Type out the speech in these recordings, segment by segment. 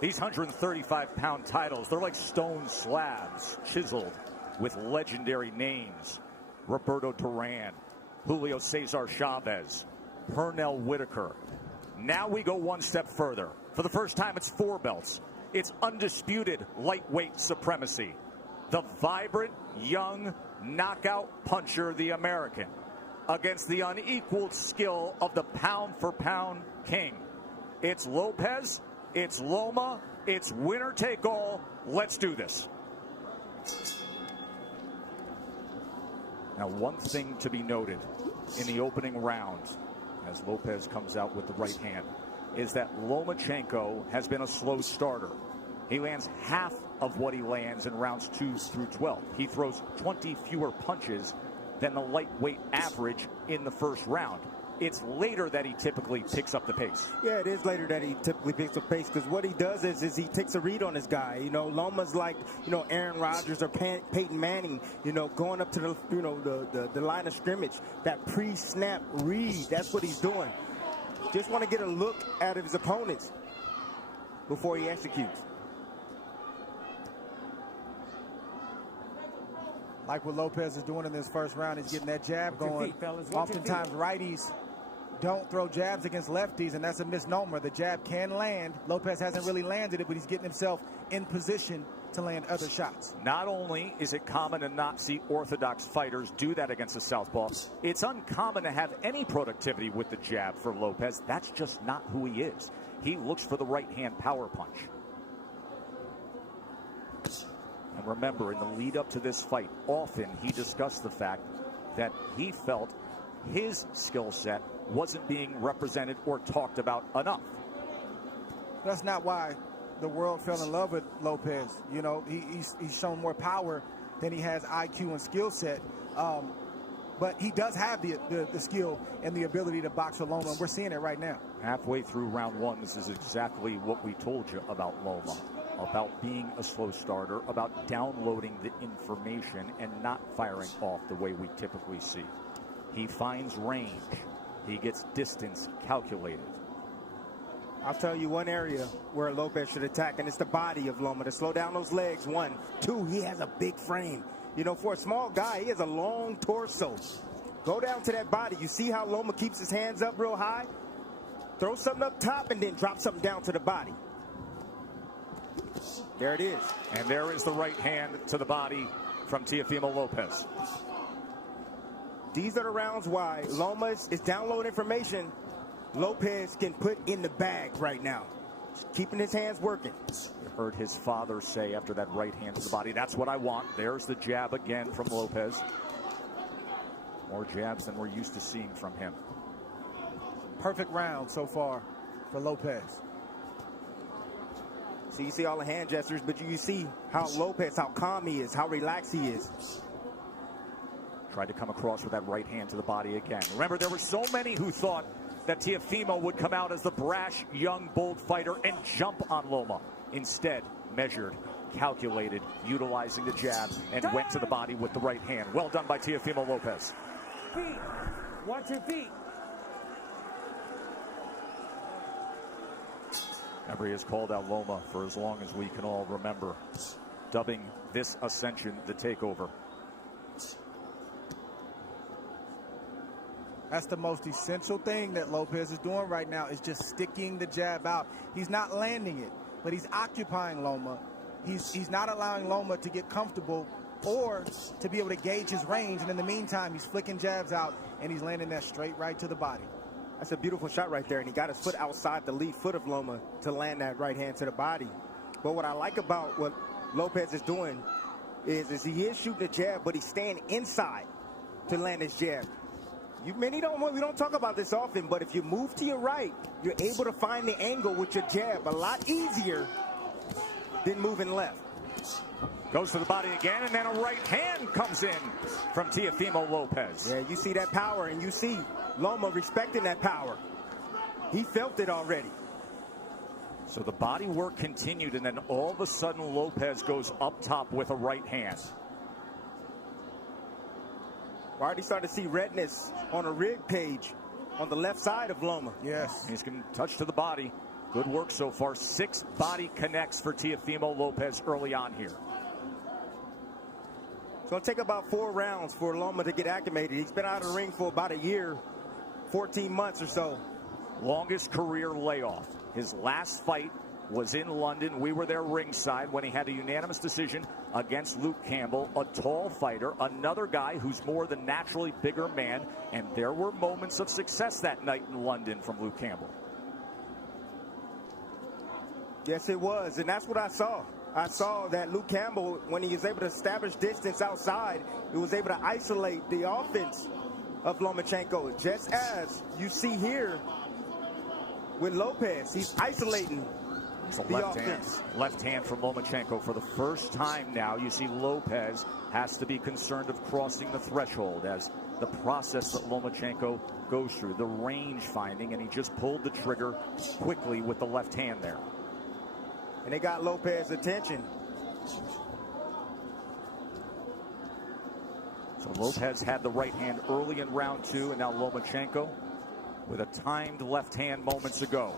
These 135-pound titles, they're like stone slabs, chiseled with legendary names. Roberto Duran, Julio Cesar Chavez, Pernell Whitaker. Now we go one step further. For the first time, it's 4 belts. It's undisputed lightweight supremacy. The vibrant, young, knockout puncher, the American, against the unequaled skill of the pound-for-pound king. It's Lopez, it's Loma, it's winner take all. Let's do this. Now, one thing to be noted in the opening round, as Lopez comes out with the right hand, is that Lomachenko has been a slow starter. He lands half of what he lands in rounds 2 through 12. He throws 20 fewer punches than the lightweight average in the first round. It's later that he typically picks up the pace. Yeah, it is later that he typically picks up pace, because what he does is he takes a read on his guy. You know, Loma's like, you know, Aaron Rodgers or Peyton Manning, you know, going up to the, you know, the line of scrimmage. That pre-snap read, that's what he's doing. Just want to get a look at his opponents before he executes. Like what Lopez is doing in this first round, he's getting that jab going. Oftentimes righties don't throw jabs against lefties, and that's a misnomer. The jab can land. Lopez hasn't really landed it, but he's getting himself in position to land other shots. Not only is it common to not see orthodox fighters do that against a southpaw, it's uncommon to have any productivity with the jab for Lopez. That's just not who he is. He looks for the right-hand power punch. And remember, in the lead up to this fight, often he discussed the fact that he felt his skill set wasn't being represented or talked about enough. That's not why the world fell in love with Lopez. You know, he's shown more power than he has IQ and skill set. But he does have the skill and the ability to box with Loma, and we're seeing it right now. Halfway through round 1, this is exactly what we told you about Loma. About being a slow starter, about downloading the information and not firing off the way we typically see. He finds range. He gets distance calculated. I'll tell you one area where Lopez should attack, and it's the body of Loma, to slow down those legs. 1, 2, he has a big frame. You know, for a small guy, he has a long torso. Go down to that body. You see how Loma keeps his hands up real high? Throw something up top and then drop something down to the body. There it is. And there is the right hand to the body from Teofimo Lopez. These are the rounds why Loma is downloading information Lopez can put in the bag right now. Just keeping his hands working. You heard his father say after that right hand to the body, that's what I want. There's the jab again from Lopez. More jabs than we're used to seeing from him. Perfect round so far for Lopez. So you see all the hand gestures, but you see how Lopez, how calm he is, how relaxed he is. Tried to come across with that right hand to the body again. Remember, there were so many who thought that Teofimo would come out as the brash, young, bold fighter and jump on Loma. Instead, measured, calculated, utilizing the jab, and went to the body with the right hand. Well done by Teofimo Lopez. Feet. Watch your feet. Remember, he has called out Loma for as long as we can all remember, dubbing this ascension the takeover. That's the most essential thing that Lopez is doing right now, is just sticking the jab out. He's not landing it, but he's occupying Loma. He's not allowing Loma to get comfortable or to be able to gauge his range. And in the meantime, he's flicking jabs out, and he's landing that straight right to the body. That's a beautiful shot right there, and he got his foot outside the lead foot of Loma to land that right hand to the body. But what I like about what Lopez is doing is he is shooting the jab, but he's staying inside to land his jab. We don't talk about this often, but if you move to your right, you're able to find the angle with your jab a lot easier than moving left. Goes to the body again, and then a right hand comes in from Teofimo Lopez. Yeah, you see that power, and you see Loma respecting that power. He felt it already. So the body work continued, and then all of a sudden Lopez goes up top with a right hand. We're already starting to see redness on a rib cage on the left side of Loma. Yes. He's going to touch to the body. Good work so far. 6 body connects for Teofimo Lopez early on here. It's going to take about 4 rounds for Loma to get acclimated. He's been out of the ring for about a year, 14 months or so. Longest career layoff. His last fight was in London. We were there ringside when he had a unanimous decision against Luke Campbell, a tall fighter, another guy who's more than naturally bigger man, and there were moments of success that night in London from Luke Campbell. Yes, it was, and that's what I saw. I saw that Luke Campbell, when he was able to establish distance outside, he was able to isolate the offense of Lomachenko, just as you see here with Lopez. He's isolating It's a the offense. left hand from Lomachenko. For the first time now, you see Lopez has to be concerned of crossing the threshold as the process that Lomachenko goes through, the range finding, and he just pulled the trigger quickly with the left hand there. And they got Lopez's attention. So Lopez had the right hand early in round 2, and now Lomachenko with a timed left hand moments ago.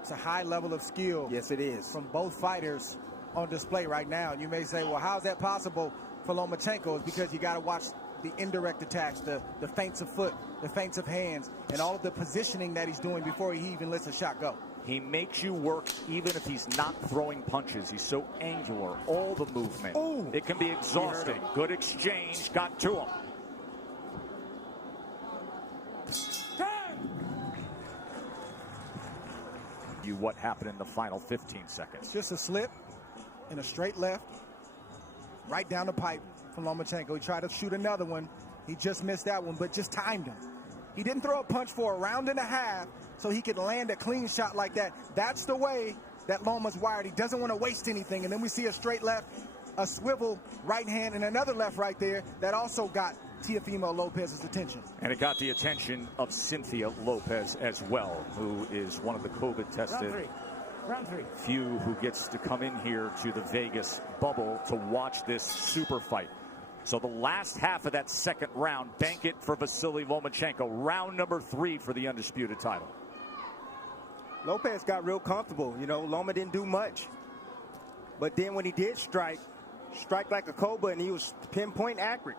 It's a high level of skill. Yes, it is. From both fighters on display right now. And you may say, well, how's that possible for Lomachenko? It's because you got to watch the indirect attacks, the feints of foot, the feints of hands, and all of the positioning that he's doing before he even lets a shot go. He makes you work even if he's not throwing punches. He's so angular, all the movement. Ooh. It can be exhausting. Good exchange, got to him. What happened in the final 15 seconds? Just a slip and a straight left, right down the pipe from Lomachenko. He tried to shoot another one. He just missed that one, but just timed him. He didn't throw a punch for a round and a half so he could land a clean shot like that. That's the way that Loma's wired. He doesn't want to waste anything. And then we see a straight left, a swivel right hand, and another left right there that also got Teofimo Lopez's attention. And it got the attention of Cynthia Lopez as well, who is one of the COVID-tested few who gets to come in here to the Vegas bubble to watch this super fight. So the last half of that second round, bank it for Vasiliy Lomachenko. Round number 3 for the undisputed title. Lopez got real comfortable. You know, Loma didn't do much. But then when he did strike like a cobra, and he was pinpoint accurate.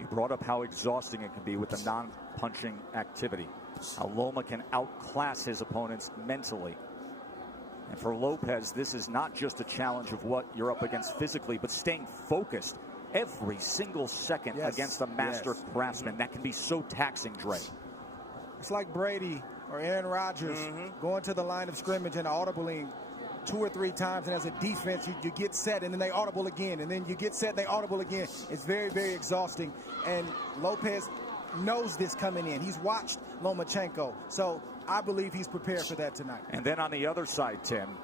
You brought up how exhausting it can be with the non-punching activity. How Loma can outclass his opponents mentally. And for Lopez, this is not just a challenge of what you're up against physically, but staying focused every single second against a master craftsman. That can be so taxing, Dre. It's like Brady or Aaron Rodgers going to the line of scrimmage and audibling 2 or 3 times, and as a defense, you get set, and then they audible again, and then you get set, and they audible again. It's very, very exhausting, and Lopez knows this coming in. He's watched Lomachenko, so I believe he's prepared for that tonight. And then on the other side, Tim,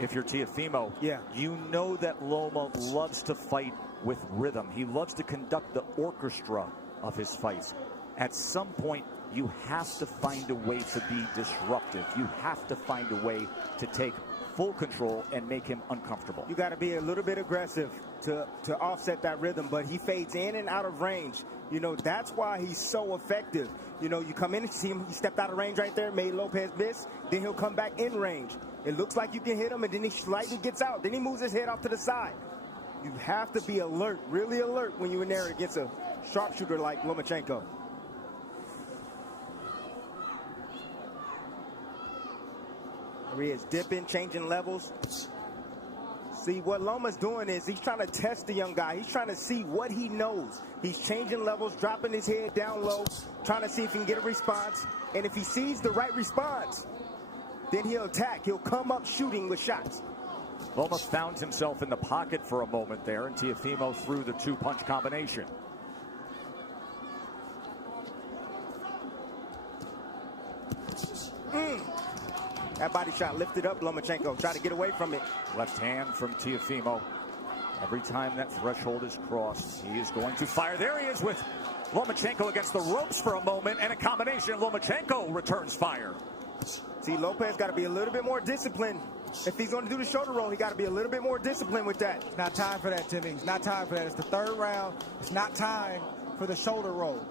if you're Teofimo, you know that Loma loves to fight with rhythm. He loves to conduct the orchestra of his fights. At some point, you have to find a way to be disruptive. You have to find a way to take full control and make him uncomfortable. You got to be a little bit aggressive to offset that rhythm, but he fades in and out of range. You know, that's why he's so effective. You know, you come in and see him, he stepped out of range right there, made Lopez miss, then he'll come back in range. It looks like you can hit him, and then he slightly gets out. Then he moves his head off to the side. You have to be alert, really alert, when you're in there against a sharpshooter like Lomachenko. There he is, dipping, changing levels. See, what Loma's doing is he's trying to test the young guy. He's trying to see what he knows. He's changing levels, dropping his head down low, trying to see if he can get a response. And if he sees the right response, then he'll attack. He'll come up shooting with shots. Loma found himself in the pocket for a moment there, and Teofimo threw the 2-punch combination. That body shot lifted up Lomachenko. Tried to get away from it. Left hand from Teofimo. Every time that threshold is crossed, he is going to fire. There he is with Lomachenko against the ropes for a moment, and a combination. Lomachenko returns fire. See, Lopez got to be a little bit more disciplined. If he's going to do the shoulder roll, he got to be a little bit more disciplined with that. It's not time for that, Timmy. It's not time for that. It's the third round. It's not time for the shoulder roll.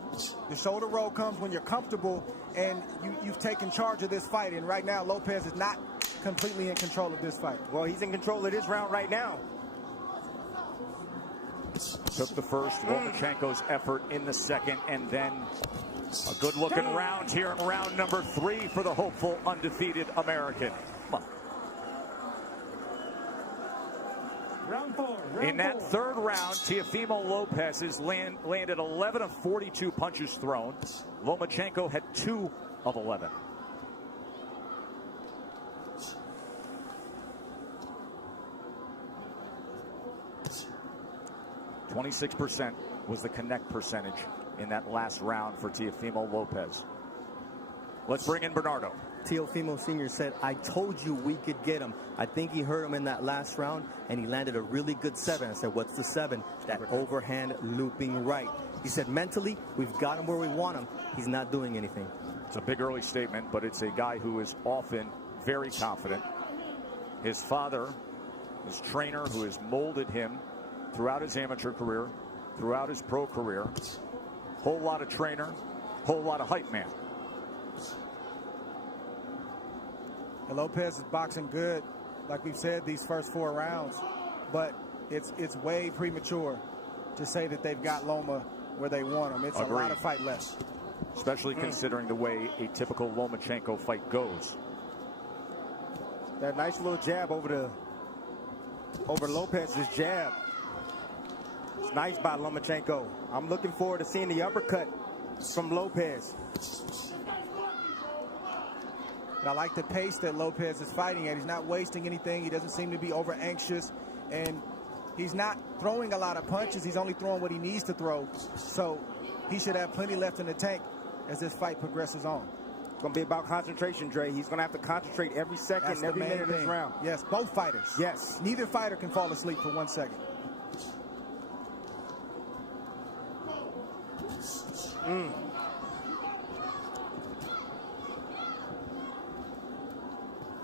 The shoulder roll comes when you're comfortable and you've taken charge of this fight. And right now, Lopez is not completely in control of this fight. Well, he's in control of this round right now. Took the first, Lomachenko's effort in the second, and then a good-looking round here in round number 3 for the hopeful undefeated American. Round 4. In that third round, Teofimo Lopez has landed 11 of 42 punches thrown. Lomachenko had 2 of 11. .26% was the connect percentage in that last round for Teofimo Lopez. Let's bring in Bernardo. Teofimo Sr. said, I told you we could get him. I think he hurt him in that last round, and he landed a really good 7. I said, what's the 7? That overhand looping right. He said, mentally, we've got him where we want him. He's not doing anything. It's a big early statement, but it's a guy who is often very confident. His father, his trainer, who has molded him throughout his amateur career, throughout his pro career. Whole lot of trainer, whole lot of hype man. And Lopez is boxing good, like we've said, these first 4 rounds. But it's way premature to say that they've got Loma where they want him. It's a lot of fight left. Especially considering the way a typical Lomachenko fight goes. That nice little jab over Lopez's jab. It's nice by Lomachenko. I'm looking forward to seeing the uppercut from Lopez. And I like the pace that Lopez is fighting at. He's not wasting anything. He doesn't seem to be over anxious. And he's not throwing a lot of punches. He's only throwing what he needs to throw. So he should have plenty left in the tank as this fight progresses on. It's going to be about concentration, Dre. He's going to have to concentrate every second, every minute of this round. Yes, both fighters. Yes. Neither fighter can fall asleep for 1 second.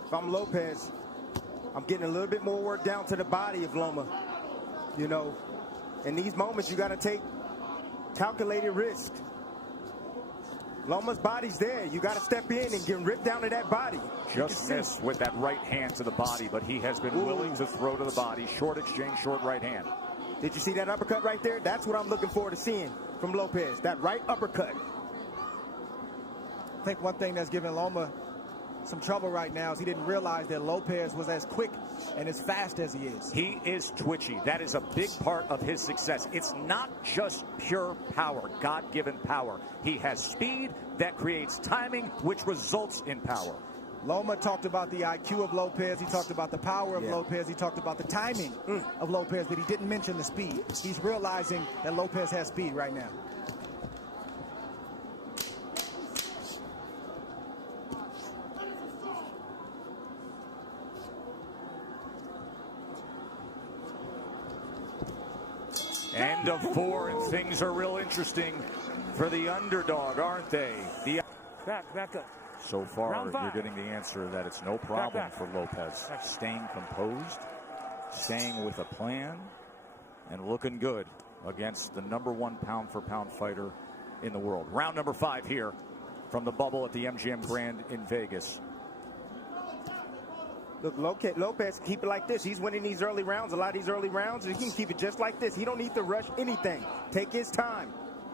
If I'm Lopez, I'm getting a little bit more work down to the body of Loma. You know, in these moments, you got to take calculated risk. Loma's body's there. You got to step in and get ripped down to that body. Just missed with that right hand to the body, but he has been willing to throw to the body. Short exchange, short right hand. Did you see that uppercut right there? That's what I'm looking forward to seeing from Lopez. That right uppercut. I think one thing that's giving Loma some trouble right now is he didn't realize that Lopez was as quick and as fast as he is. He is twitchy. That is a big part of his success. It's not just pure power, God-given power. He has speed that creates timing, which results in power. Loma talked about the IQ of Lopez. He talked about the power of Lopez. He talked about the timing of Lopez, but he didn't mention the speed. He's realizing that Lopez has speed right now. End of 4, and things are real interesting for the underdog, aren't they? Back up. So far, you're getting the answer that it's no problem for Lopez. Staying composed, staying with a plan, and looking good against the #1 pound-for-pound fighter in the world. Round number 5 here from the bubble at the MGM Grand in Vegas. Look, Lopez keep it like this. He's winning these early rounds, a lot of these early rounds, and he can keep it just like this. He don't need to rush anything. Take his time.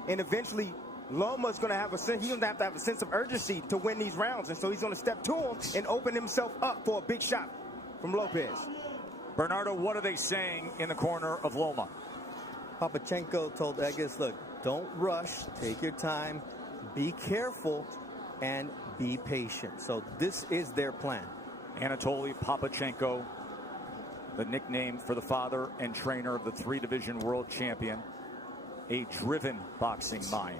And eventually, Loma's going to have a sense, he's going to have a sense of urgency to win these rounds. And so he's going to step to him and open himself up for a big shot from Lopez. Bernardo, what are they saying in the corner of Loma? Lomachenko told Eggers, look, don't rush, take your time, be careful, and be patient. So this is their plan. Anatoly Papachenko, the nickname for the father and trainer of the 3-division world champion, a driven boxing mind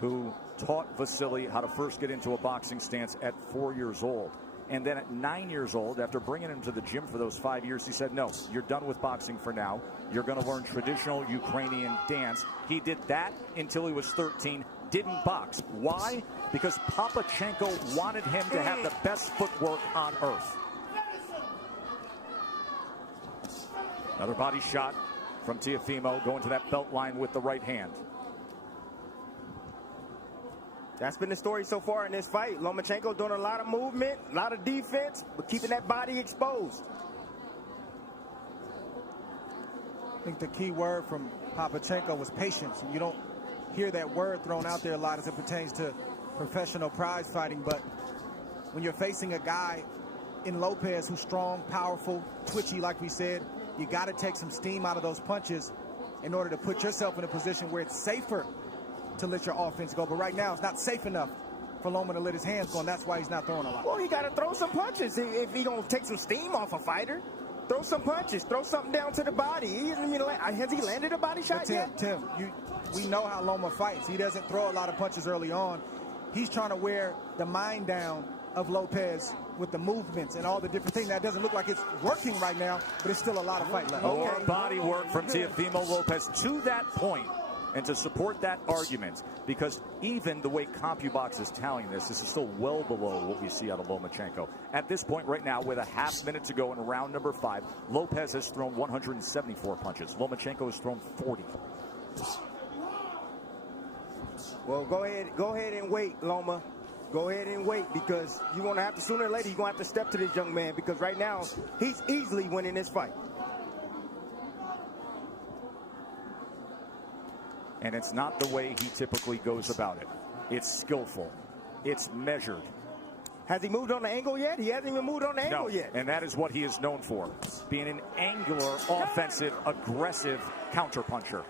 who taught Vasiliy how to first get into a boxing stance at 4 years old. And then at 9 years old, after bringing him to the gym for those 5 years, he said, no, you're done with boxing for now. You're going to learn traditional Ukrainian dance. He did that until he was 13. didn't box. Why? Because Lomachenko wanted him to have the best footwork on earth. Another body shot from Teofimo, going to that belt line with the right hand. That's been the story so far in this fight. Lomachenko doing a lot of movement, a lot of defense, but keeping that body exposed. I think the key word from Lomachenko was patience. And you don't hear that word thrown out there a lot as it pertains to professional prize fighting. But when you're facing a guy in Lopez who's strong, powerful, twitchy, like we said, you got to take some steam out of those punches in order to put yourself in a position where it's safer to let your offense go. But right now, it's not safe enough for Loma to let his hands go, and that's why he's not throwing a lot. Well, he got to throw some punches if he going to take some steam off a fighter. Throw some punches. Throw something down to the body. Has he landed a body shot yet? Tim, we know how Loma fights. He doesn't throw a lot of punches early on. He's trying to wear the mind down of Lopez with the movements and all the different things. That doesn't look like it's working right now, but it's still a lot of fight left. More body work from Teofimo Lopez to that point. And to support that argument, because even the way CompuBox is tallying this is still well below what we see out of Lomachenko. At this point right now, with a half minute to go in round number 5, Lopez has thrown 174 punches. Lomachenko has thrown 40. Well, go ahead and wait, Loma. Go ahead and wait, because you're going to have to, sooner or later, you're going to have to step to this young man, because right now, he's easily winning this fight. And it's not the way he typically goes about it. It's skillful. It's measured. Has he moved on the angle yet? He hasn't even moved on the angle yet. And that is what he is known for, being an angular, offensive, aggressive counterpuncher.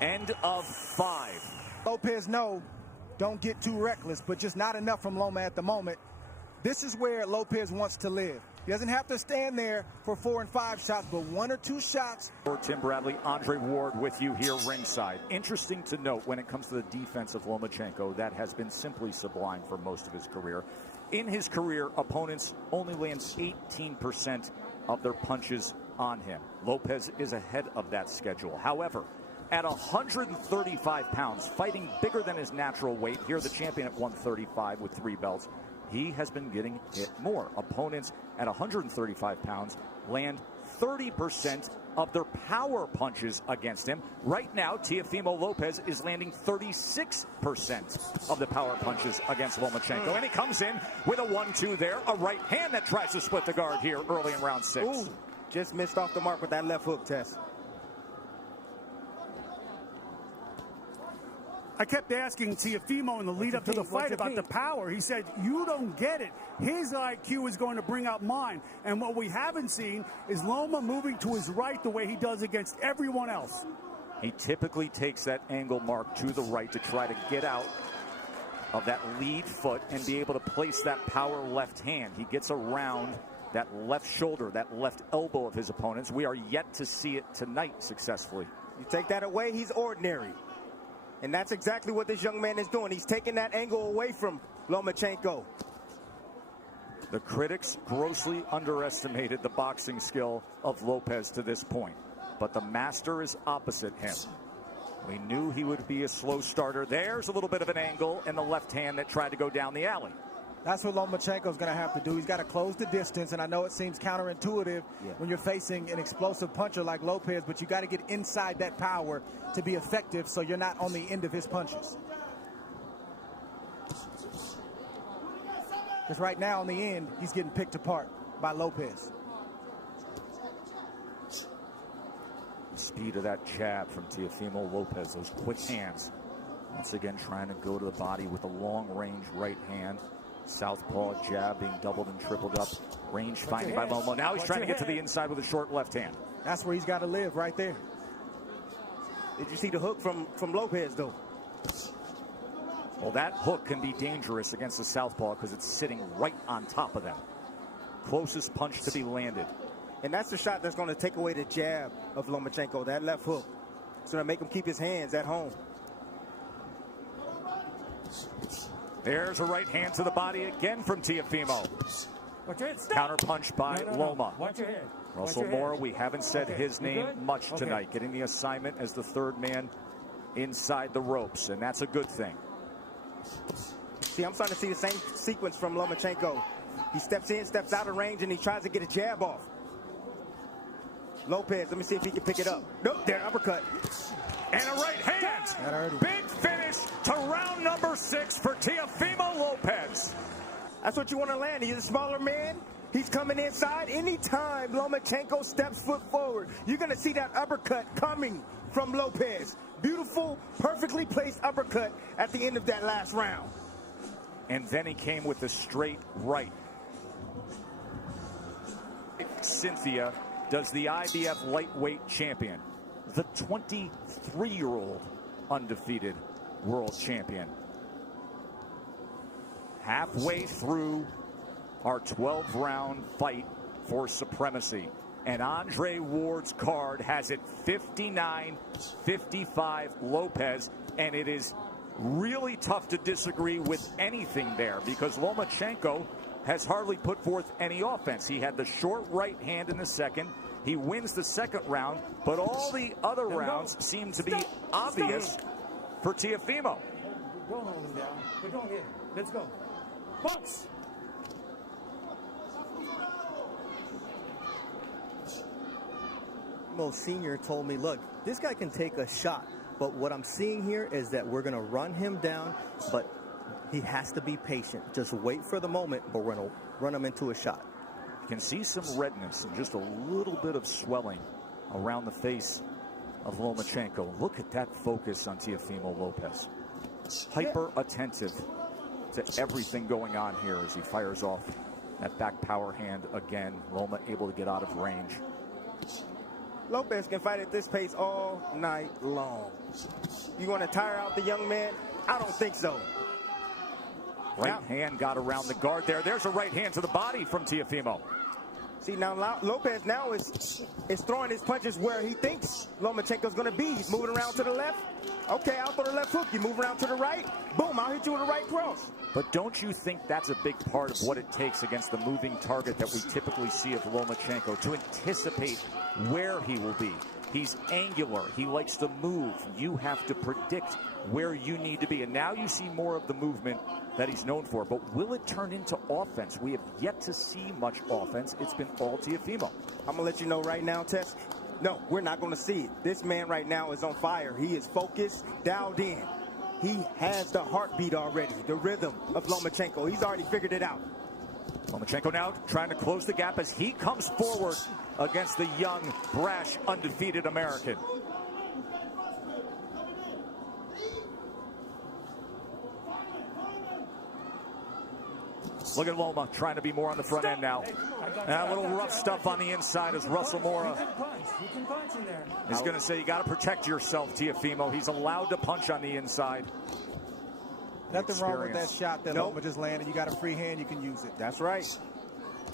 End of 5. Lopez, no, don't get too reckless, but just not enough from Loma at the moment. This is where Lopez wants to live. He doesn't have to stand there for 4 and 5 shots, but 1 or 2 shots. For Tim Bradley, Andre Ward with you here ringside. Interesting to note when it comes to the defense of Lomachenko, that has been simply sublime for most of his career. In his career, opponents only land 18% of their punches on him. Lopez is ahead of that schedule. However, at 135 pounds, fighting bigger than his natural weight, here the champion at 135 with 3 belts, he has been getting hit more. Opponents at 135 pounds land 30% of their power punches against him. Right now, Teofimo Lopez is landing 36% of the power punches against Lomachenko. And he comes in with a 1-2 there, a right hand that tries to split the guard here early in round 6. Ooh, just missed off the mark with that left hook, Tess. I kept asking Teofimo in the lead up to the fight about the power. He said, you don't get it. His IQ is going to bring out mine. And what we haven't seen is Loma moving to his right the way he does against everyone else. He typically takes that angle mark to the right to try to get out of that lead foot and be able to place that power left hand. He gets around that left shoulder, that left elbow of his opponents. We are yet to see it tonight successfully. You take that away, he's ordinary. And that's exactly what this young man is doing. He's taking that angle away from Lomachenko. The critics grossly underestimated the boxing skill of Lopez to this point. But the master is opposite him. We knew he would be a slow starter. There's a little bit of an angle in the left hand that tried to go down the alley. That's what Lomachenko's going to have to do. He's got to close the distance, and I know it seems counterintuitive when you're facing an explosive puncher like Lopez, but you got to get inside that power to be effective so you're not on the end of his punches. Because right now, in the end, he's getting picked apart by Lopez. The speed of that jab from Teofimo Lopez, those quick hands. Once again, trying to go to the body with a long-range right hand. Southpaw jab being doubled and tripled up. Range finding by Loma. Now he's trying to get to the inside with a short left hand. That's where he's got to live, right there. Did you see the hook from Lopez, though? Well, that hook can be dangerous against the southpaw because it's sitting right on top of them. Closest punch to be landed. And that's the shot that's going to take away the jab of Lomachenko, that left hook. It's going to make him keep his hands at home. There's a right hand to the body again from Teofimo. Counter punch by Loma. Watch your head. Russell Moore, we haven't said his name much tonight. Getting the assignment as the third man inside the ropes, and that's a good thing. See, I'm starting to see the same sequence from Lomachenko. He steps in, steps out of range, and he tries to get a jab off. Lopez, let me see if he can pick it up. Nope, there, uppercut. And a right hand. Big finish to round number 6 for Teofimo Lopez. That's what you want to land. He's a smaller man. He's coming inside. Anytime Lomachenko steps foot forward, you're going to see that uppercut coming from Lopez. Beautiful, perfectly placed uppercut at the end of that last round. And then he came with the straight right. Cynthia does the IBF lightweight champion, the 23-year-old undefeated world champion. Halfway through our 12-round fight for supremacy. And Andre Ward's card has it 59-55 Lopez, and it is really tough to disagree with anything there because Lomachenko has hardly put forth any offense. He had the short right hand in the second. He wins the second round, but all the other rounds seem to be obvious for Teofimo. Don't hold him down, but don't hit him. Let's go. Box! Mo Sr. told me, look, this guy can take a shot, but what I'm seeing here is that we're going to run him down, but he has to be patient. Just wait for the moment, but we're going to run him into a shot. You can see some redness and just a little bit of swelling around the face of Lomachenko. Look at that focus on Teofimo Lopez. Hyper attentive to everything going on here as he fires off that back power hand again. Loma able to get out of range. Lopez can fight at this pace all night long. You want to tire out the young man? I don't think so. Right hand got around the guard there. There's a right hand to the body from Teofimo. See, now Lopez now is throwing his punches where he thinks Lomachenko's going to be. He's moving around to the left. Okay, I'll throw the left hook. You move around to the right. Boom, I'll hit you with a right cross. But don't you think that's a big part of what it takes against the moving target that we typically see of Lomachenko, to anticipate where he will be? He's angular. He likes to move. You have to predict where you need to be. And now you see more of the movement that he's known for. But will it turn into offense? We have yet to see much offense. It's been all Teofimo. I'm going to let you know right now, Tess. No, we're not going to see it. This man right now is on fire. He is focused, dialed in. He has the heartbeat already, the rhythm of Lomachenko. He's already figured it out. Lomachenko now trying to close the gap as he comes forward against the young, brash, undefeated American. Look at Loma trying to be more on the front end now. And a little rough stuff on the inside as Russell Mora is going to say you got to protect yourself, Teofimo. He's allowed to punch on the inside. Nothing wrong with that shot that Loma just landed. You got a free hand, you can use it. That's right.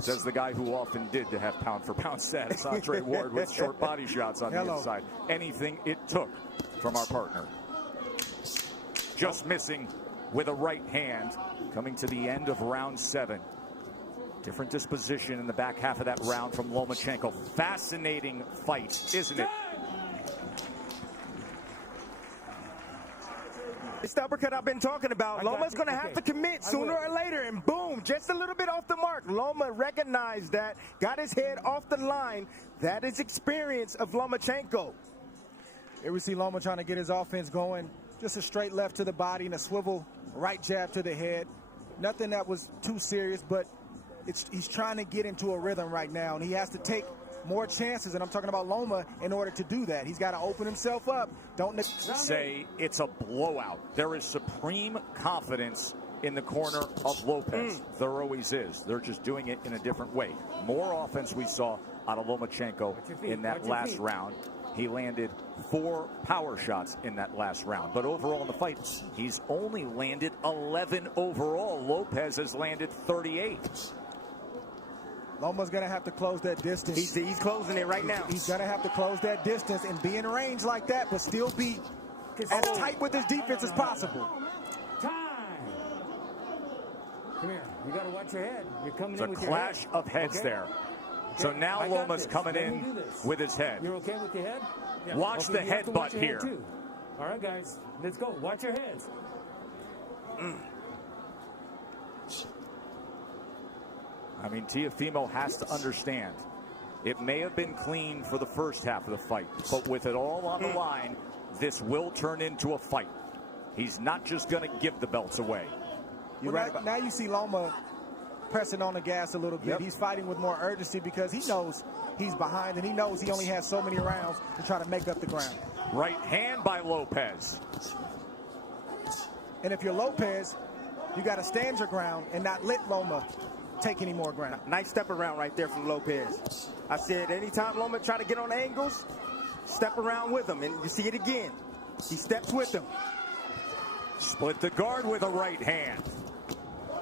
Says the guy who often did to have pound-for-pound status, Andre Ward, with short body shots on the inside. Anything it took from our partner. Just missing with a right hand. Coming to the end of round 7. Different disposition in the back half of that round from Lomachenko. Fascinating fight, isn't it? It's the uppercut I've been talking about. Loma's going to have to commit sooner or later, and boom, just a little bit off the mark. Loma recognized that, got his head off the line. That is experience of Lomachenko. Here we see Loma trying to get his offense going. Just a straight left to the body and a swivel right jab to the head. Nothing that was too serious, but he's trying to get into a rhythm right now, and he has to take more chances, and I'm talking about Loma, in order to do that. He's got to open himself up. Don't say it's a blowout. There is supreme confidence in the corner of Lopez. There always is. They're just doing it in a different way. More offense we saw out of Lomachenko in that last round. He landed 4 power shots in that last round. But overall in the fight, he's only landed 11 overall. Lopez has landed 38. Loma's going to have to close that distance. He's closing it right now. He's going to have to close that distance and be in range like that, but still be as tight with his defense as possible. Time. Come here. You got to watch your head. You're coming in with your head. It's a clash of heads there. So now Loma's coming in with his head. You're okay with your head? Watch the headbutt here. All right, guys, let's go. Watch your heads. I mean, Teofimo has to understand. It may have been clean for the first half of the fight, but with it all on the line, this will turn into a fight. He's not just going to give the belts away. You're right. Now you see Loma pressing on the gas a little bit. Yep. He's fighting with more urgency because he knows he's behind and he knows he only has so many rounds to try to make up the ground. Right hand by Lopez. And if you're Lopez, you got to stand your ground and not let Loma take any more ground. Nice step around right there from Lopez. I said anytime Loma try to get on angles, step around with him. And you see it again. He steps with him. Split the guard with a right hand.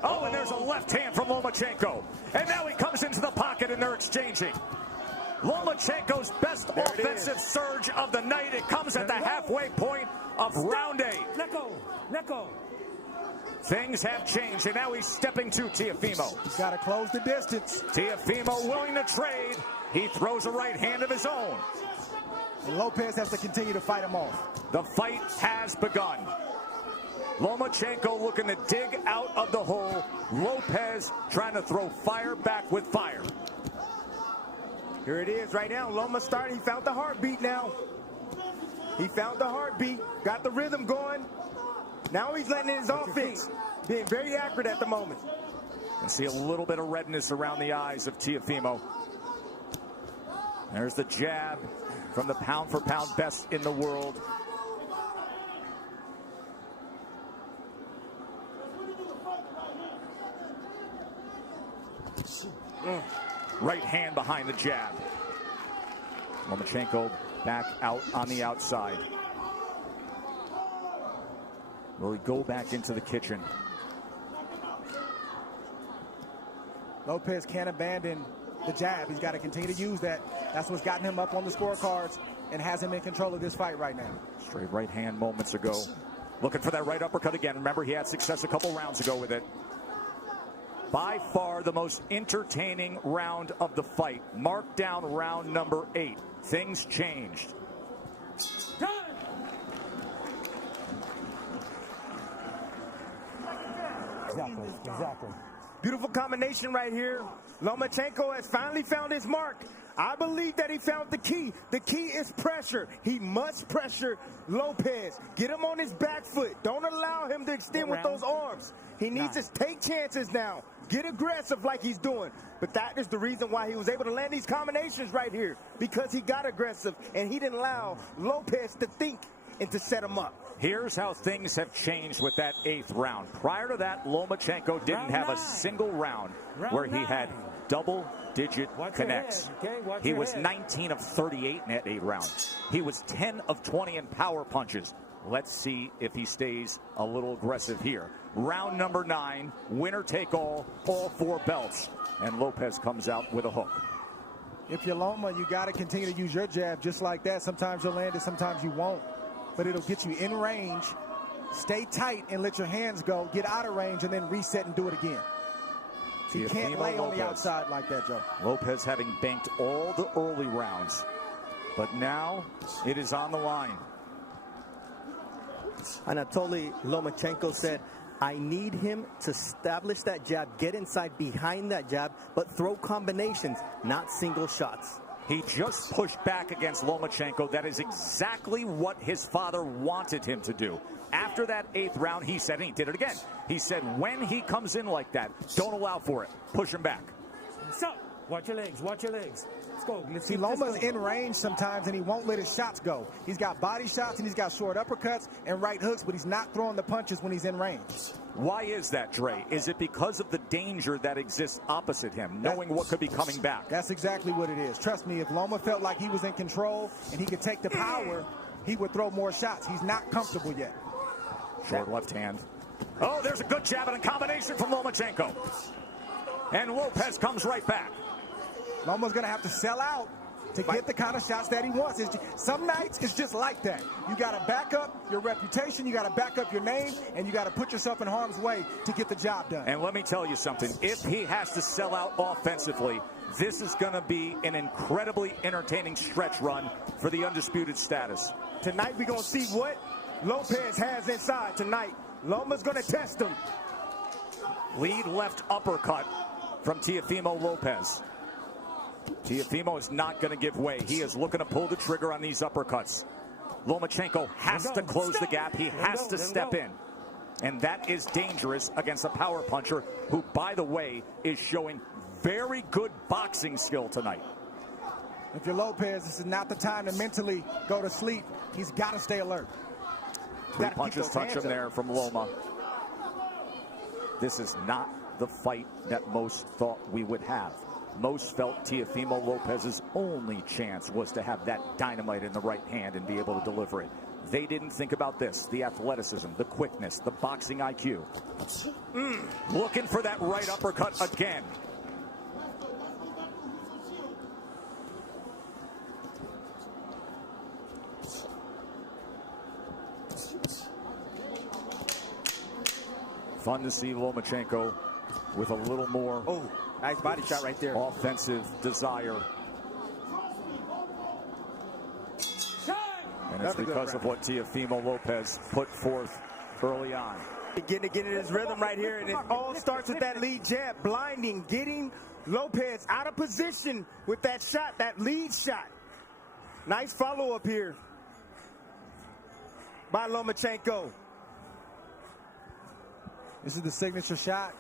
Oh, and there's a left hand from Lomachenko. And now he comes into the pocket and they're exchanging. Lomachenko's best offensive surge of the night. It comes at the halfway point of round 8. Let go. Let go. Things have changed, and now he's stepping to Teofimo. He's got to close the distance. Teofimo willing to trade. He throws a right hand of his own. And Lopez has to continue to fight him off. The fight has begun. Lomachenko looking to dig out of the hole. Lopez trying to throw fire back with fire. Here it is right now. Loma starting. He found the heartbeat now. He found the heartbeat. Got the rhythm going. Now he's letting in his offense. Being very accurate at the moment. You can see a little bit of redness around the eyes of Teofimo. There's the jab from the pound-for-pound best in the world. Right hand behind the jab. Lomachenko back out on the outside. Will he go back into the kitchen? Lopez can't abandon the jab. He's got to continue to use that. That's what's gotten him up on the scorecards and has him in control of this fight right now. Straight right hand moments ago. Looking for that right uppercut again. Remember, he had success a couple rounds ago with it. By far the most entertaining round of the fight. Mark down round number 8. Things changed. Exactly. Beautiful combination right here. Lomachenko has finally found his mark. I believe that he found the key. The key is pressure. He must pressure Lopez. Get him on his back foot. Don't allow him to extend with those arms. He needs to take chances now. Get aggressive like he's doing. But that is the reason why he was able to land these combinations right here. Because he got aggressive and he didn't allow Lopez to think and to set him up. Here's how things have changed with that 8th round. Prior to that, Lomachenko didn't have a single round where he had double-digit connects. He was 19 of 38 in that 8th round. He was 10 of 20 in power punches. Let's see if he stays a little aggressive here. Round number 9, winner take all 4 belts. And Lopez comes out with a hook. If you're Loma, you got to continue to use your jab just like that. Sometimes you'll land it, sometimes you won't. But it'll get you in range. Stay tight and let your hands go. Get out of range and then reset and do it again. So you can't lay on the outside like that, Joe. Lopez having banked all the early rounds. But now it is on the line. Anatoly Lomachenko said, I need him to establish that jab, get inside behind that jab, but throw combinations, not single shots. He just pushed back against Lomachenko. That is exactly what his father wanted him to do. After that 8th round, he said, and he did it again. He said, when he comes in like that, don't allow for it. Push him back. So, watch your legs. Watch your legs. Let's go. Let's see, Loma's in range sometimes, and he won't let his shots go. He's got body shots, and he's got short uppercuts and right hooks, but he's not throwing the punches when he's in range. Why is that, Dre? Is it because of the danger that exists opposite him, knowing what could be coming back? That's exactly what it is. Trust me, if Loma felt like he was in control and he could take the power, he would throw more shots. He's not comfortable yet. Short left hand. Oh, there's a good jab and a combination from Lomachenko. And Lopez comes right back. Loma's going to have to sell out to get the kind of shots that he wants. Some nights it's just like that. You got to back up your reputation, you got to back up your name, and you got to put yourself in harm's way to get the job done. And let me tell you something. If he has to sell out offensively, this is going to be an incredibly entertaining stretch run for the undisputed status. Tonight we're going to see what Lopez has inside tonight. Loma's going to test him. Lead left uppercut from Teofimo Lopez. Teofimo is not going to give way. He is looking to pull the trigger on these uppercuts. Lomachenko has to close the gap. He has to step in. And that is dangerous against a power puncher who, by the way, is showing very good boxing skill tonight. If you're Lopez, this is not the time to mentally go to sleep. He's got to stay alert. Three punches touch him there from Loma. This is not the fight that most thought we would have. Most felt Teofimo Lopez's only chance was to have that dynamite in the right hand and be able to deliver it. They didn't think about this, the athleticism, the quickness, the boxing IQ. Looking for that right uppercut again. Fun to see Lomachenko with a little more nice body shot right there. Offensive desire. And it's because of what Teofimo Lopez put forth early on. Getting to get in his rhythm right here, and it all starts with that lead jab, blinding, getting Lopez out of position with that shot, that lead shot. Nice follow-up here by Lomachenko. This is the signature shot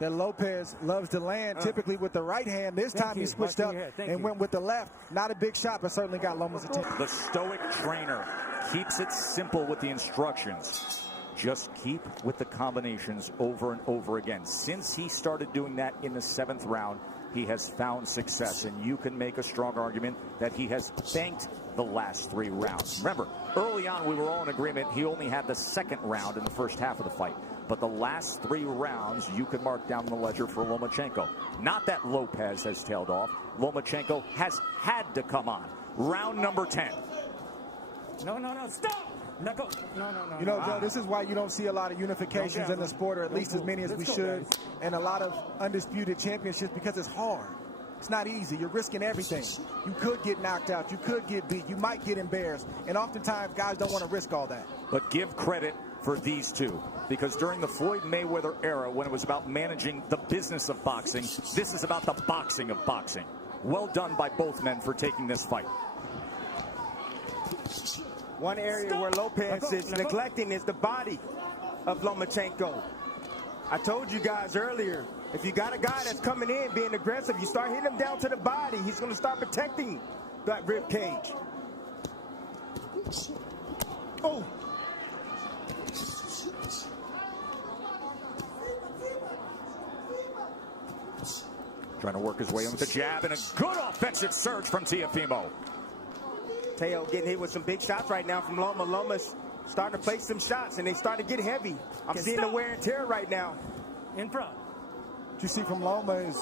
that Lopez loves to land, typically with the right hand. This time he switched up and went with the left. Not a big shot, but certainly got Loma's attention. The stoic trainer keeps it simple with the instructions. Just keep with the combinations over and over again. Since he started doing that in the 7th round, he has found success, and you can make a strong argument that he has banked the last 3 rounds. Remember, early on we were all in agreement he only had the 2nd round in the first half of the fight. But the last 3 rounds you can mark down the ledger for Lomachenko. Not that Lopez has tailed off. Lomachenko has had to come on. Round number 10. No, stop! No. You know, Joe, this is why you don't see a lot of unifications in the sport, or at least as many as we should, and a lot of undisputed championships, because it's hard. It's not easy. You're risking everything. You could get knocked out. You could get beat. You might get embarrassed. And oftentimes, guys don't want to risk all that. But give credit for these two, because during the Floyd Mayweather era, when it was about managing the business of boxing, this is about the boxing of boxing. Well done by both men for taking this fight. One area where Lopez is neglecting is the body of Lomachenko. I told you guys earlier, if you got a guy that's coming in being aggressive, you start hitting him down to the body, he's going to start protecting that rib cage. Oh. Trying to work his way in with the jab, and a good offensive surge from Teofimo. Teo getting hit with some big shots right now from Loma. Loma's starting to place some shots, and they start to get heavy. I'm seeing the wear and tear right now. In front. What you see from Loma is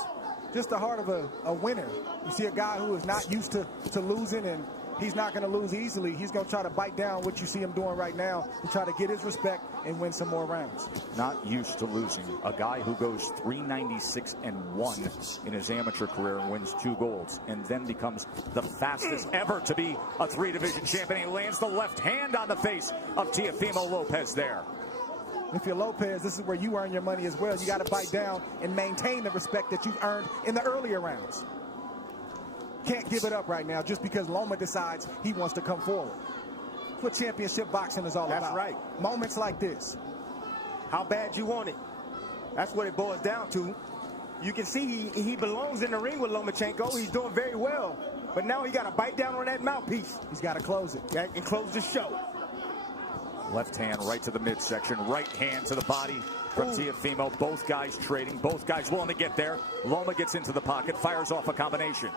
just the heart of a winner. You see a guy who is not used to losing, and he's not going to lose easily. He's going to try to bite down what you see him doing right now to try to get his respect and win some more rounds. Not used to losing. A guy who goes 396-1 in his amateur career and wins 2 golds, and then becomes the fastest ever to be a 3-division champion. He lands the left hand on the face of Teofimo Lopez there. If you're Lopez, this is where you earn your money as well. You got to bite down and maintain the respect that you've earned in the earlier rounds. Can't give it up right now just because Loma decides he wants to come forward. That's what championship boxing is all about. That's right. Moments like this. How bad you want it. That's what it boils down to. You can see he belongs in the ring with Lomachenko. He's doing very well. But now he got to bite down on that mouthpiece. He's got to close it. Yeah, and close the show. Left hand right to the midsection. Right hand to the body from Teofimo. Both guys trading. Both guys willing to get there. Loma gets into the pocket. Fires off a combination.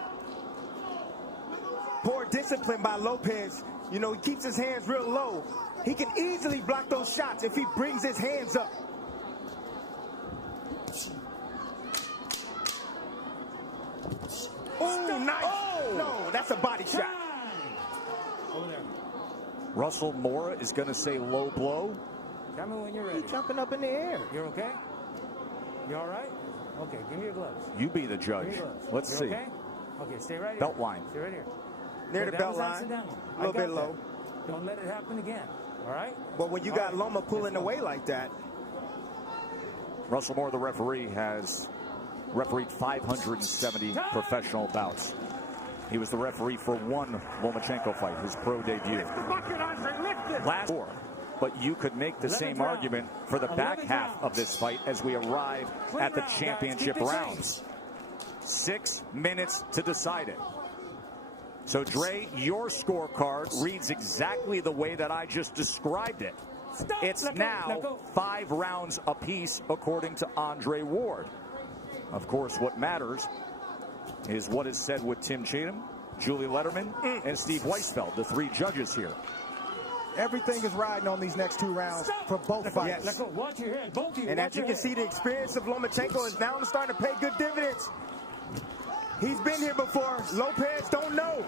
Poor discipline by Lopez. You know, he keeps his hands real low. He can easily block those shots if he brings his hands up. Oh, nice. Oh. No, that's a body shot. Over there. Russell Mora is going to say low blow. Tell me when you're ready. He's jumping up in the air. You're okay? You all right? Okay, give me your gloves. You be the judge. Give me your gloves. Let's You're see. Okay? Okay, stay right here. Belt line. Stay right here. Near Okay, the that belt was line. accidental. A little bit low. Don't let it happen again. All right? But when you got Loma pulling away like that. Russell Moore, the referee, has refereed 570 professional bouts. He was the referee for one Lomachenko fight, his pro debut. Last four. But you could make the same argument for the back half of this fight as we arrive at the championship rounds. 6 minutes to decide it. So, Dre, your scorecard reads exactly the way that I just described it. It's now 5 rounds apiece, according to Andre Ward. Of course, what matters is what is said with Tim Cheatham, Julie Letterman, and Steve Weisfeld, the 3 judges here. Everything is riding on these next 2 rounds for both fights. Yes. Watch your head. Both of you. And as you can see, the experience of Lomachenko is now starting to pay good dividends. He's been here before. Lopez don't know.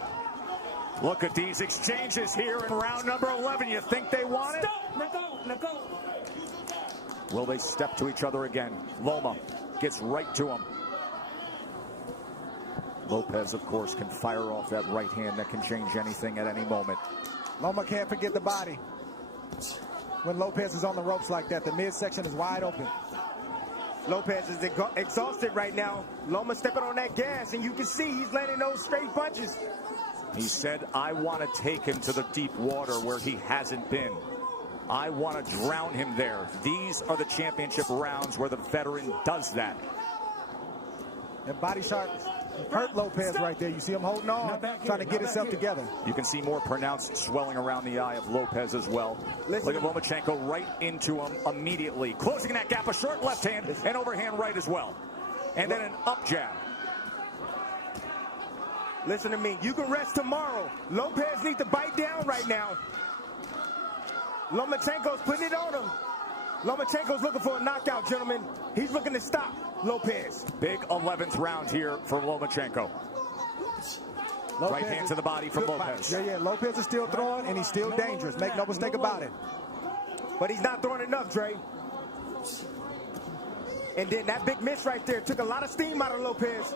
Look at these exchanges here in round number 11. You think they want it? Let go. Will they step to each other again? Loma gets right to him. Lopez, of course, can fire off that right hand that can change anything at any moment. Loma can't forget the body. When Lopez is on the ropes like that, the midsection is wide open. Lopez is exhausted right now. Loma stepping on that gas, and you can see he's landing those straight punches. He said, I want to take him to the deep water where he hasn't been. I want to drown him there. These are the championship rounds where the veteran does that. That body shot hurt Lopez right there. You see him holding on, trying to get himself together. You can see more pronounced swelling around the eye of Lopez as well. Look at Lomachenko right into him immediately. Closing that gap, a short left hand and overhand right as well. And then an up jab. Listen to me. You can rest tomorrow. Lopez needs to bite down right now. Lomachenko's putting it on him. Lomachenko's looking for a knockout, gentlemen. He's looking to stop Lopez. Big 11th round here for Lomachenko. Right hand to the body from Lopez. Yeah, Lopez is still throwing, and he's still dangerous. Make no mistake about it. But he's not throwing enough, Dre. And then that big miss right there took a lot of steam out of Lopez.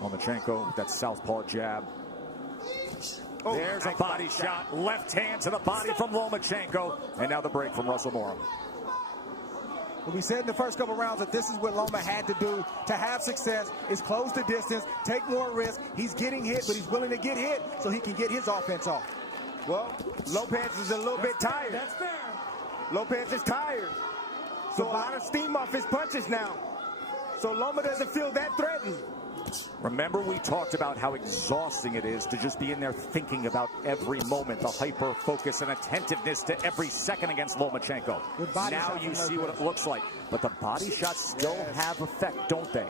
Lomachenko with that southpaw jab. Oh, there's a body shot. Left hand to the body from Lomachenko. And now the break from Russell Moore. Well, we said in the first couple rounds that this is what Loma had to do to have success, is close the distance, take more risk. He's getting hit, but he's willing to get hit so he can get his offense off. Well, Lopez is a little bit tired. That's fair. Lopez is tired. So a lot of steam off his punches now. So Loma doesn't feel that threatened. Remember, we talked about how exhausting it is to just be in there thinking about every moment, the hyper focus and attentiveness to every second against Lomachenko. Now you see what it looks like. But the body shots still have effect, don't they?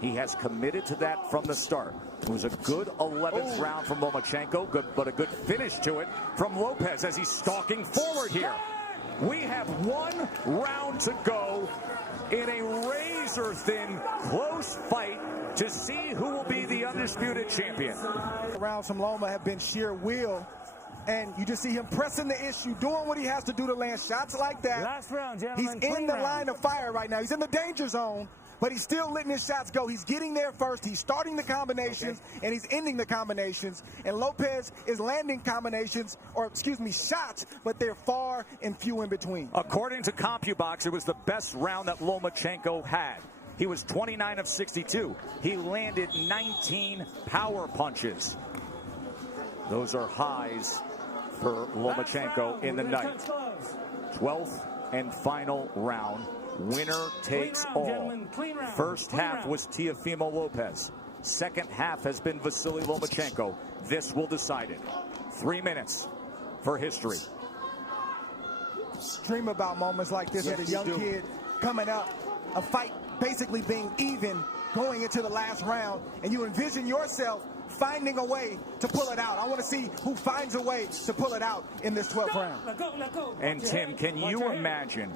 He has committed to that from the start. It was a good 11th round from Lomachenko, but a good finish to it from Lopez as he's stalking forward here. We have 1 round to go in a razor-thin, close fight to see who will be the undisputed champion. Rounds from Loma have been sheer will, and you just see him pressing the issue, doing what he has to do to land shots like that. Last round, gentlemen. He's in the line of fire right now. He's in the danger zone, but he's still letting his shots go. He's getting there first. He's starting the combinations, and he's ending the combinations. And Lopez is landing combinations, or excuse me, shots, but they're far and few in between. According to CompuBox, it was the best round that Lomachenko had. He was 29 of 62. He landed 19 power punches. Those are highs for Lomachenko in the night. 12th and final round. Winner takes all. First half was Teofimo Lopez. Second half has been Vasiliy Lomachenko. This will decide it. 3 minutes for history. Dream about moments like this as a young kid coming up, a fight basically being even going into the last round, and you envision yourself finding a way to pull it out. I want to see who finds a way to pull it out in this 12th round. Let go. And Tim, can you imagine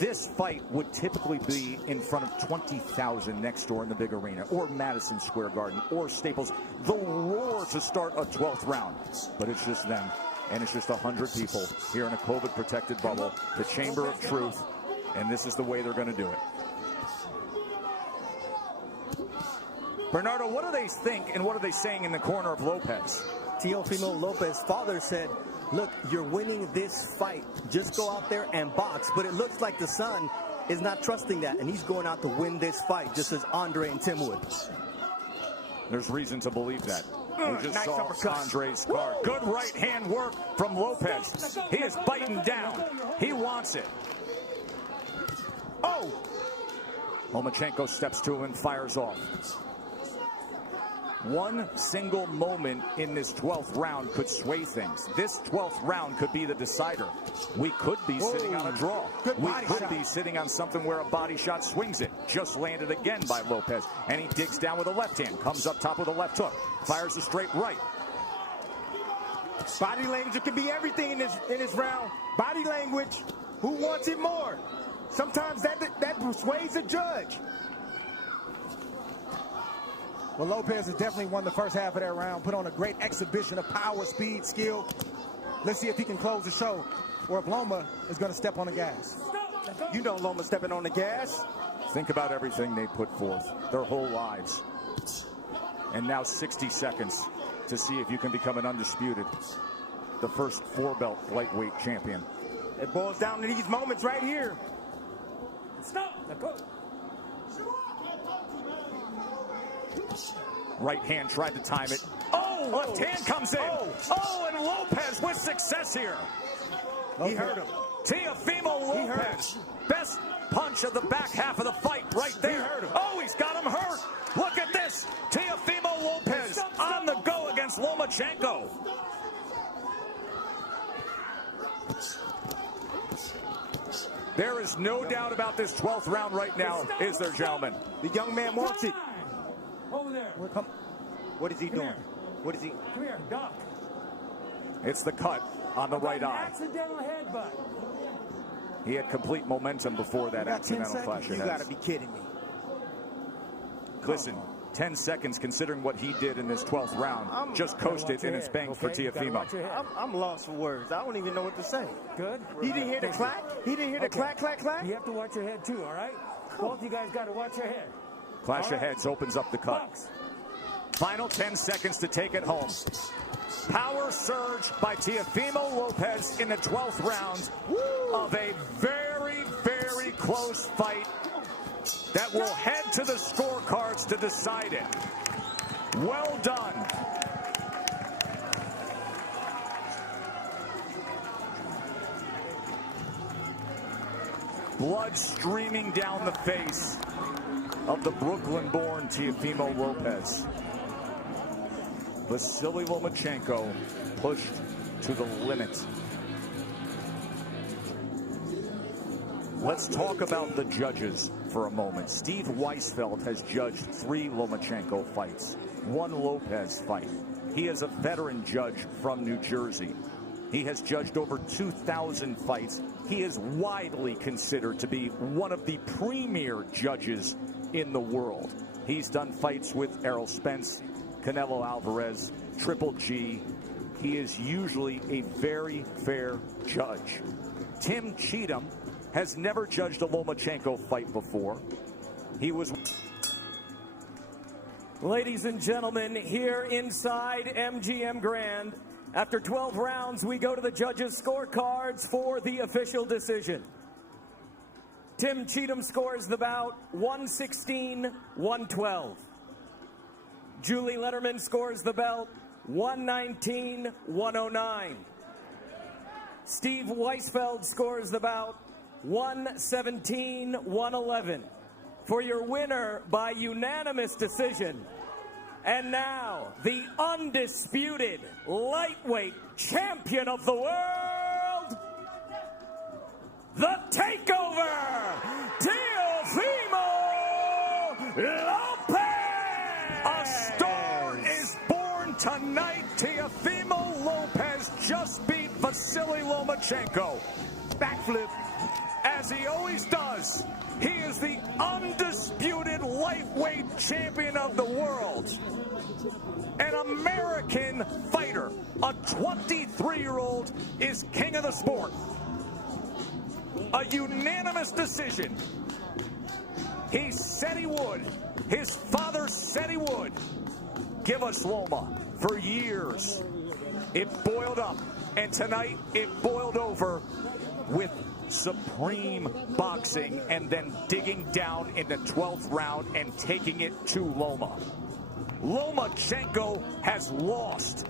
this fight would typically be in front of 20,000 next door in the big arena, or Madison Square Garden, or Staples. The roar to start a 12th round, but it's just them, and it's just 100 people here in a COVID-protected bubble, the Chamber of Truth, and this is the way they're going to do it. Bernardo, what do they think and what are they saying in the corner of Lopez? Teofimo Lopez's father said, look, you're winning this fight. Just go out there and box. But it looks like the son is not trusting that, and he's going out to win this fight, just as Andre and Tim would. There's reason to believe that. We just nice saw uppercut. Andre's card. Good right hand work from Lopez. He is biting down. He wants it. Oh! Lomachenko steps to him and fires off. One single moment in this 12th round could sway things. This 12th round could be the decider. We could be sitting on a draw. We could be sitting on something where a body shot swings it. Just landed again by Lopez. And he digs down with a left hand. Comes up top with a left hook. Fires a straight right. Body language, it can be everything in this round. Body language, who wants it more? Sometimes that persuades a judge. Well, Lopez has definitely won the first half of that round, put on a great exhibition of power, speed, skill. Let's see if he can close the show, or if Loma is going to step on the gas. You know Loma stepping on the gas. Think about everything they put forth, their whole lives. And now 60 seconds to see if you can become an undisputed, the first 4-belt lightweight champion. It boils down to these moments right here. Stop. Now go. Right hand tried to time it. Oh, left hand comes in. Oh, and Lopez with success here. He hurt him. Teofimo Lopez. Best punch of the back half of the fight right there. He hurt him. Oh, he's got him hurt. Look at this. Teofimo Lopez on the go against Lomachenko. There is no doubt about this 12th round right now, is there, gentlemen? The young man wants it. Over there. What is he doing? What is he? Come here, Doc. It's the cut on the right eye. Accidental headbutt. He had complete momentum before that accidental clash of You heads. got to be kidding me. Listen, 10 seconds considering what he did in this 12th round. Just coasted and it's banged for Teofimo. I'm lost for words. I don't even know what to say. Good. He didn't hear the clack? He didn't hear the clack, clack, clack? You have to watch your head too, all right? Both you guys got to watch your head. Clash of heads opens up the cut. Box. Final 10 seconds to take it home. Power surge by Teofimo Lopez in the 12th round of a very, very close fight that will head to the scorecards to decide it. Well done. Blood streaming down the face of the Brooklyn-born Teofimo Lopez. Vasiliy Lomachenko pushed to the limit. Let's talk about the judges for a moment. Steve Weisfeld has judged 3 Lomachenko fights, 1 Lopez fight. He is a veteran judge from New Jersey. He has judged over 2,000 fights. He is widely considered to be one of the premier judges in the world. He's done fights with Errol Spence, Canelo Alvarez, Triple G. He is usually a very fair judge. Tim Cheatham has never judged a Lomachenko fight before. He was... Ladies and gentlemen, here inside MGM Grand, after 12 rounds, we go to the judges' scorecards for the official decision. Tim Cheatham scores the bout 116-112. Julie Letterman scores the belt 119-109. Steve Weisfeld scores the bout 117-111. For your winner by unanimous decision. And now, the undisputed lightweight champion of the world, the Takeover, Teofimo Lopez! A star is born tonight. Teofimo Lopez just beat Vasiliy Lomachenko. Backflip, as he always does. He is the undisputed lightweight champion of the world. An American fighter, a 23-year-old, is king of the sport. A unanimous decision. He said he would. His father said he would. Give us Loma for years. It boiled up, and tonight it boiled over with supreme boxing and then digging down in the 12th round and taking it to Loma. Lomachenko has lost.